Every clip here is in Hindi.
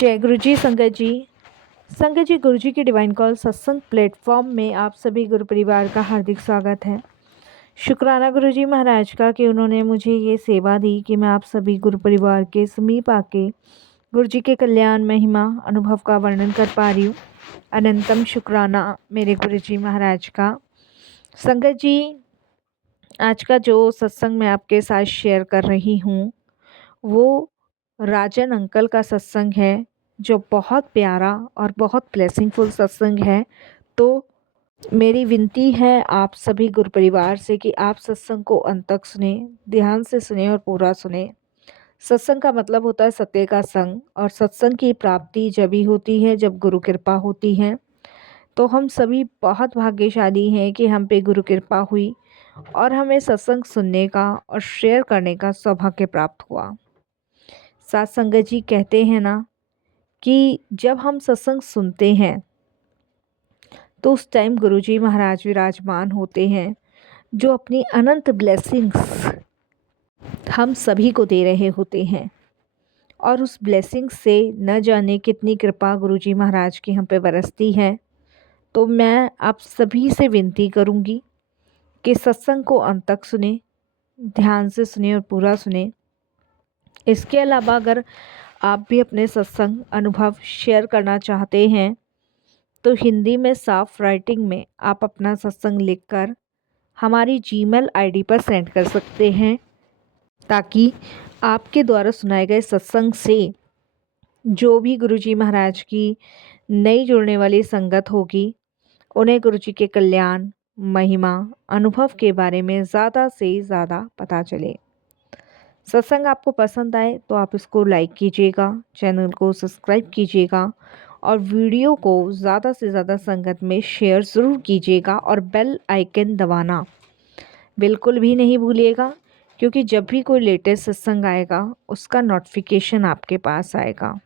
जय गुरु जी, संगत जी। संगत जी, गुरु जी की डिवाइन कॉल सत्संग प्लेटफॉर्म में आप सभी गुरु परिवार का हार्दिक स्वागत है। शुक्राना गुरु जी महाराज का कि उन्होंने मुझे ये सेवा दी कि मैं आप सभी गुरु परिवार के समीप आके गुरु जी के कल्याण महिमा अनुभव का वर्णन कर पा रही हूँ। अनंतम शुक्राना मेरे गुरु जी महाराज का। संगत जी, आज का जो सत्संग मैं आपके साथ शेयर कर रही हूँ वो राजन अंकल का सत्संग है, जो बहुत प्यारा और बहुत ब्लेसिंगफुल सत्संग है। तो मेरी विनती है आप सभी गुरु परिवार से कि आप सत्संग को अंत तक सुने, ध्यान से सुने और पूरा सुने। सत्संग का मतलब होता है सत्य का संग, और सत्संग की प्राप्ति जब ही होती है जब गुरु कृपा होती है। तो हम सभी बहुत भाग्यशाली हैं कि हम पे गुरु कृपा हुई और हमें सत्संग सुनने का और शेयर करने का सौभाग्य प्राप्त हुआ। साथ संगत जी कहते हैं ना कि जब हम सत्संग सुनते हैं तो उस टाइम गुरुजी महाराज विराजमान होते हैं, जो अपनी अनंत ब्लेसिंग्स हम सभी को दे रहे होते हैं। और उस ब्लेसिंग्स से न जाने कितनी कृपा गुरुजी महाराज की हम पे बरसती है। तो मैं आप सभी से विनती करूंगी कि सत्संग को अंत तक सुने, ध्यान से सुने और पूरा सुने। इसके अलावा अगर आप भी अपने सत्संग अनुभव शेयर करना चाहते हैं तो हिंदी में साफ राइटिंग में आप अपना सत्संग लिखकर हमारी जीमेल आईडी पर सेंड कर सकते हैं, ताकि आपके द्वारा सुनाए गए सत्संग से जो भी गुरुजी महाराज की नई जुड़ने वाली संगत होगी उन्हें गुरुजी के कल्याण महिमा अनुभव के बारे में ज़्यादा से ज़्यादा पता चले। सत्संग आपको पसंद आए तो आप इसको लाइक कीजिएगा, चैनल को सब्सक्राइब कीजिएगा और वीडियो को ज़्यादा से ज़्यादा संगत में शेयर ज़रूर कीजिएगा, और बेल आइकन दबाना बिल्कुल भी नहीं भूलिएगा, क्योंकि जब भी कोई लेटेस्ट सत्संग आएगा उसका नोटिफिकेशन आपके पास आएगा।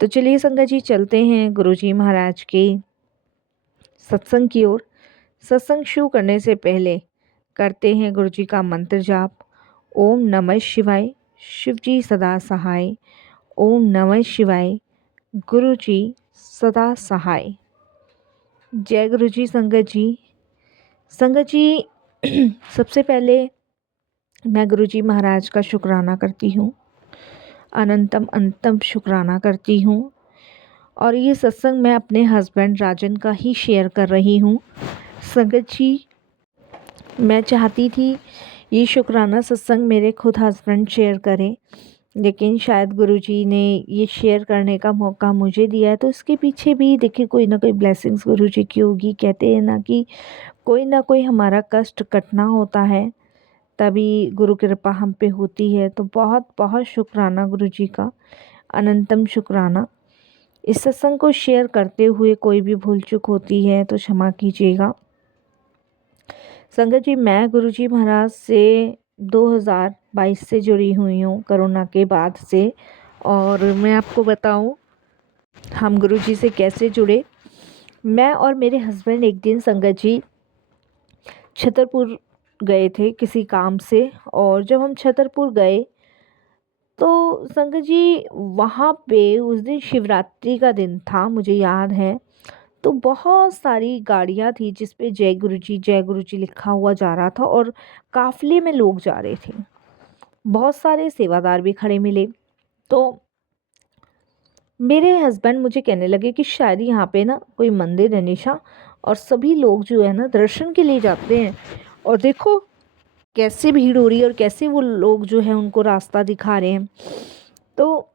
तो चलिए संगत जी, चलते हैं गुरुजी महाराज के सत्संग की ओर। सत्संग शुरू करने से पहले करते हैं गुरुजी का मंत्र जाप। ओम नमः शिवाय, शिव जी सदा सहाय। ओम नमः शिवाय, गुरु जी सदा सहाय। जय गुरु जी। संगत जी, संगत जी सबसे पहले मैं गुरु जी महाराज का शुक्राना करती हूँ, अनंतम अनंतम शुक्राना करती हूँ। और ये सत्संग मैं अपने हस्बैंड राजन का ही शेयर कर रही हूँ। संगत जी, मैं चाहती थी ये शुक्राना सत्संग मेरे खुद हस्बैंड शेयर करें, लेकिन शायद गुरुजी ने ये शेयर करने का मौका मुझे दिया है। तो इसके पीछे भी देखिए कोई ना कोई ब्लेसिंग्स गुरुजी की होगी। कहते हैं ना कि कोई ना कोई हमारा कष्ट कटना होता है, तभी गुरु कृपा हम पे होती है। तो बहुत बहुत शुक्राना गुरुजी का, अनंतम शुक्राना। इस सत्संग को शेयर करते हुए कोई भी भूल चूक होती है तो क्षमा कीजिएगा। संगत जी, मैं गुरुजी महाराज से 2022 से जुड़ी हुई हूँ, कोरोना के बाद से। और मैं आपको बताऊँ हम गुरुजी से कैसे जुड़े। मैं और मेरे हस्बैंड एक दिन संगत जी छतरपुर गए थे किसी काम से, और जब हम छतरपुर गए तो संगत जी वहाँ पे उस दिन शिवरात्रि का दिन था, मुझे याद है। तो बहुत सारी गाड़ियाँ थी जिस पे जय गुरु जी लिखा हुआ जा रहा था, और काफ़िले में लोग जा रहे थे। बहुत सारे सेवादार भी खड़े मिले। तो मेरे हस्बैंड मुझे कहने लगे कि शायद यहाँ पे ना कोई मंदिर है निशा, और सभी लोग जो है ना दर्शन के लिए जाते हैं, और देखो कैसे भीड़ हो रही है और कैसे वो लोग जो है उनको रास्ता दिखा रहे हैं। तो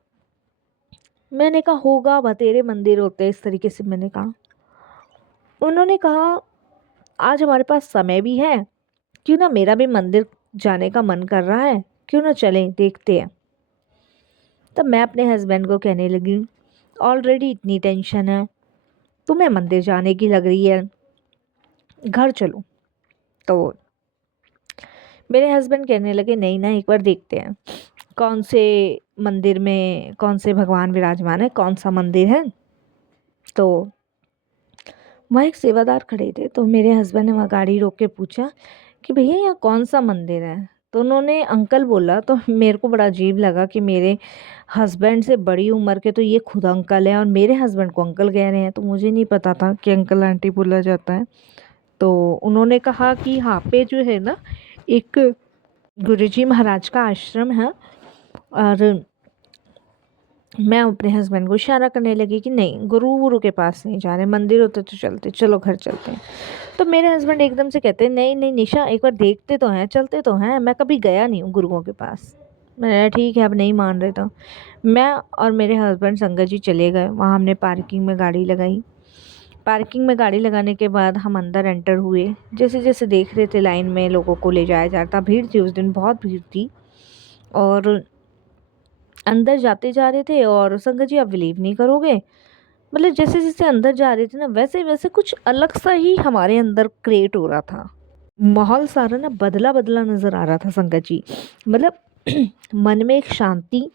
मैंने कहा होगा बतेरे मंदिर होते हैं इस तरीके से मैंने कहा। उन्होंने कहा आज हमारे पास समय भी है, क्यों ना मेरा भी मंदिर जाने का मन कर रहा है, क्यों ना चलें देखते हैं। तब मैं अपने हस्बैंड को कहने लगी ऑलरेडी इतनी टेंशन है, तुम्हें मंदिर जाने की लग रही है, घर चलो। तो मेरे हस्बैंड कहने लगे नहीं ना, एक बार देखते हैं कौन से मंदिर में कौन से भगवान विराजमान है, कौन सा मंदिर है। तो वहाँ एक सेवादार खड़े थे, तो मेरे हस्बैंड ने वहाँ गाड़ी रोक के पूछा कि भैया यहाँ कौन सा मंदिर है। तो उन्होंने अंकल बोला, तो मेरे को बड़ा अजीब लगा कि मेरे हस्बैंड से बड़ी उम्र के तो ये खुद अंकल हैं और मेरे हस्बैंड को अंकल कह रहे हैं। तो मुझे नहीं पता था कि अंकल आंटी बोला जाता है। तो उन्होंने कहा कि यहाँ पे जो है ना, एक गुरुजी महाराज का आश्रम है, और मैं अपने हस्बैंड को इशारा करने लगी कि नहीं, गुरु के पास नहीं जा रहे, मंदिर होते तो चलते, चलो घर चलते हैं। तो मेरे हस्बैंड एकदम से कहते हैं, नहीं नहीं निशा, एक बार देखते तो हैं, चलते तो हैं, मैं कभी गया नहीं हूँ गुरुओं के पास। मैंने कहा ठीक है, अब नहीं मान रहे तो मैं और मेरे हस्बैंड संगत जी चले गए। वहाँ हमने पार्किंग में गाड़ी लगाई। पार्किंग में गाड़ी लगाने के बाद हम अंदर एंटर हुए। जैसे जैसे देख रहे थे लाइन में लोगों को ले जाया जा रहा था, भीड़ थी उस दिन, बहुत भीड़ थी। और अंदर जाते जा रहे थे, और संगत जी आप बिलीव नहीं करोगे, मतलब जैसे जैसे अंदर जा रहे थे ना, वैसे वैसे कुछ अलग सा ही हमारे अंदर क्रिएट हो रहा था। माहौल सारा ना बदला बदला नज़र आ रहा था संगत जी। मतलब मन में एक शांति,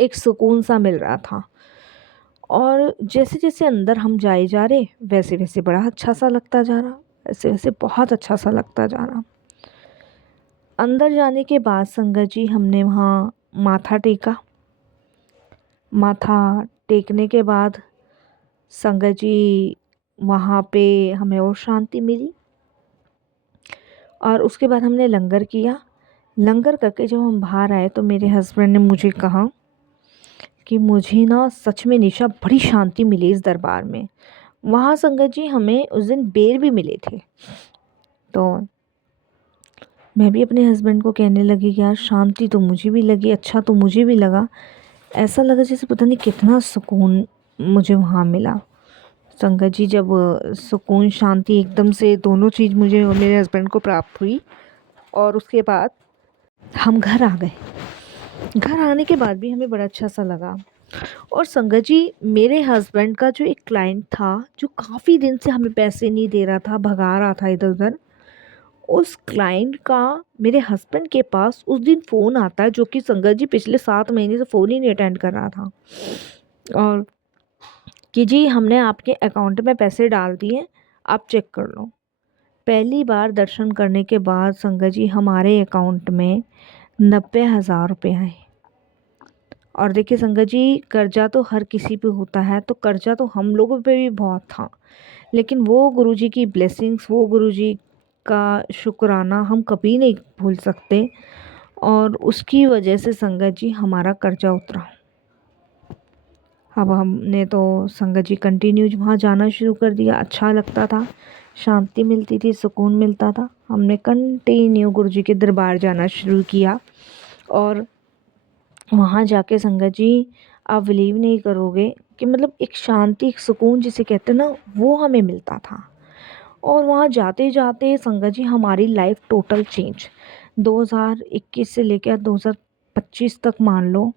एक सुकून सा मिल रहा था। और जैसे जैसे अंदर हम जाए जा रहे, वैसे वैसे बड़ा अच्छा सा लगता जा रहा, वैसे वैसे बहुत अच्छा सा लगता जा रहा। अंदर जाने के बाद संगत जी हमने वहाँ माथा टेका। माथा टेकने के बाद संगत जी वहाँ पे हमें और शांति मिली। और उसके बाद हमने लंगर किया। लंगर करके जब हम बाहर आए तो मेरे हस्बैंड ने मुझे कहा कि मुझे ना सच में निशा बड़ी शांति मिली इस दरबार में। वहाँ संगत जी हमें उस दिन बेर भी मिले थे। तो मैं भी अपने हस्बैंड को कहने लगी कि यार शांति तो मुझे भी लगी, अच्छा तो मुझे भी लगा। ऐसा लगा जैसे पता नहीं कितना सुकून मुझे वहाँ मिला। संगत जी जब सुकून शांति एकदम से दोनों चीज़ मुझे और मेरे हस्बैंड को प्राप्त हुई, और उसके बाद हम घर आ गए। घर आने के बाद भी हमें बड़ा अच्छा सा लगा। और संगत जी मेरे हस्बैंड का जो एक क्लाइंट था, जो काफ़ी दिन से हमें पैसे नहीं दे रहा था, भगा रहा था इधर उधर, उस क्लाइंट का मेरे हस्बैंड के पास उस दिन फ़ोन आता है, जो कि संगत जी पिछले 7 महीने से फ़ोन ही नहीं अटेंड कर रहा था, और कि जी हमने आपके अकाउंट में पैसे डाल दिए, आप चेक कर लो। पहली बार दर्शन करने के बाद संगत जी हमारे अकाउंट में 90,000 रुपये आए। और देखिए संगत जी, कर्जा तो हर किसी पे होता है, तो कर्जा तो हम लोगों पे भी बहुत था, लेकिन वो गुरुजी की ब्लेसिंग्स, वो गुरुजी का शुक्राना हम कभी नहीं भूल सकते। और उसकी वजह से संगत जी हमारा कर्जा उतरा। अब हमने तो संगत जी कंटिन्यू वहाँ जाना शुरू कर दिया। अच्छा लगता था, शांति मिलती थी, सुकून मिलता था। हमने कंटिन्यू गुरुजी के दरबार जाना शुरू किया। और वहाँ जाके संगत जी आप बिलीव नहीं करोगे कि मतलब एक शांति, एक सुकून जिसे कहते हैं ना, वो हमें मिलता था। और वहाँ जाते जाते संगत जी हमारी लाइफ टोटल चेंज। 2021 से लेकर 2025 तक मान लो,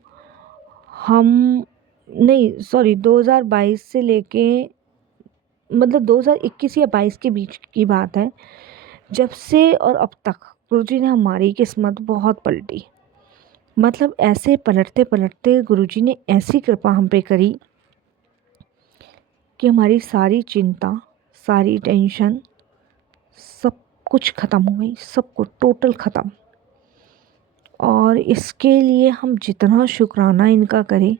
हम नहीं सॉरी 2022 से लेके, मतलब 2021 या 22 के बीच की बात है, जब से और अब तक गुरुजी ने हमारी किस्मत बहुत पलटी। मतलब ऐसे पलटते पलटते गुरुजी ने ऐसी कृपा हम पे करी कि हमारी सारी चिंता, सारी टेंशन, सब कुछ ख़त्म हो गई, सब कुछ टोटल ख़त्म। और इसके लिए हम जितना शुक्राना इनका करें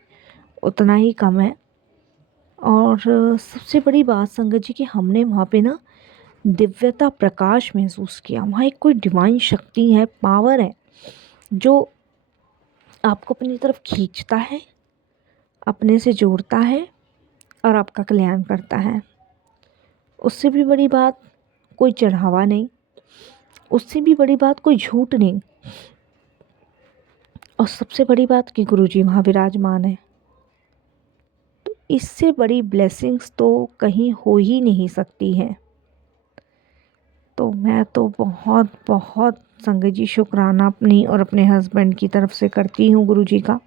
उतना ही कम है। और सबसे बड़ी बात संगत जी कि हमने वहाँ पे ना दिव्यता, प्रकाश महसूस किया। वहाँ एक कोई डिवाइन शक्ति है, पावर है, जो आपको अपनी तरफ खींचता है, अपने से जोड़ता है और आपका कल्याण करता है। उससे भी बड़ी बात कोई चढ़ावा नहीं, उससे भी बड़ी बात कोई झूठ नहीं, और सबसे बड़ी बात कि गुरुजी वहाँ विराजमान है। तो इससे बड़ी ब्लेसिंग्स तो कहीं हो ही नहीं सकती है। तो मैं तो बहुत बहुत संगत जी शुक्राना अपनी और अपने हस्बैंड की तरफ से करती हूँ गुरुजी का।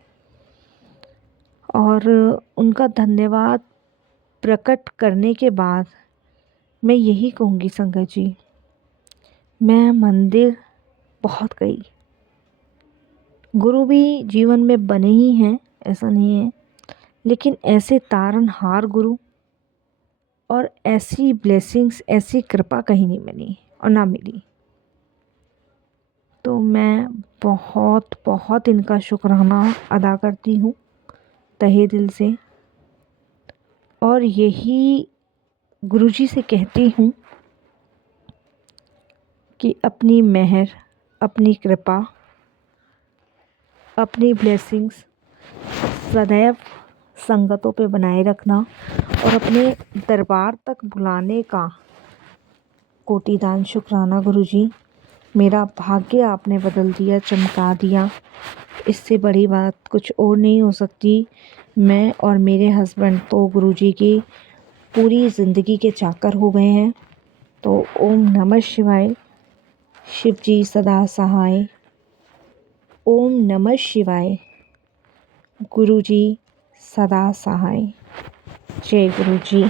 और उनका धन्यवाद प्रकट करने के बाद मैं यही कहूँगी संगत जी, मैं मंदिर बहुत गई, गुरु भी जीवन में बने ही हैं, ऐसा नहीं है, लेकिन ऐसे तारनहार गुरु और ऐसी ब्लेसिंग्स, ऐसी कृपा कहीं नहीं बनी और ना मिली। तो मैं बहुत बहुत इनका शुक्राना अदा करती हूँ तहे दिल से, और यही गुरुजी से कहती हूँ कि अपनी मेहर, अपनी कृपा, अपनी ब्लेसिंग्स सदैव संगतों पे बनाए रखना और अपने दरबार तक बुलाने का कोटिदान शुक्राना गुरुजी। मेरा भाग्य आपने बदल दिया, चमका दिया। इससे बड़ी बात कुछ और नहीं हो सकती। मैं और मेरे हस्बैंड तो गुरुजी की पूरी ज़िंदगी के चाकर हो गए हैं। तो ओम नमः शिवाय। शिव जी सदा सहाय। ओम नमः शिवाय। गुरुजी सदा सहाय। जय गुरुजी।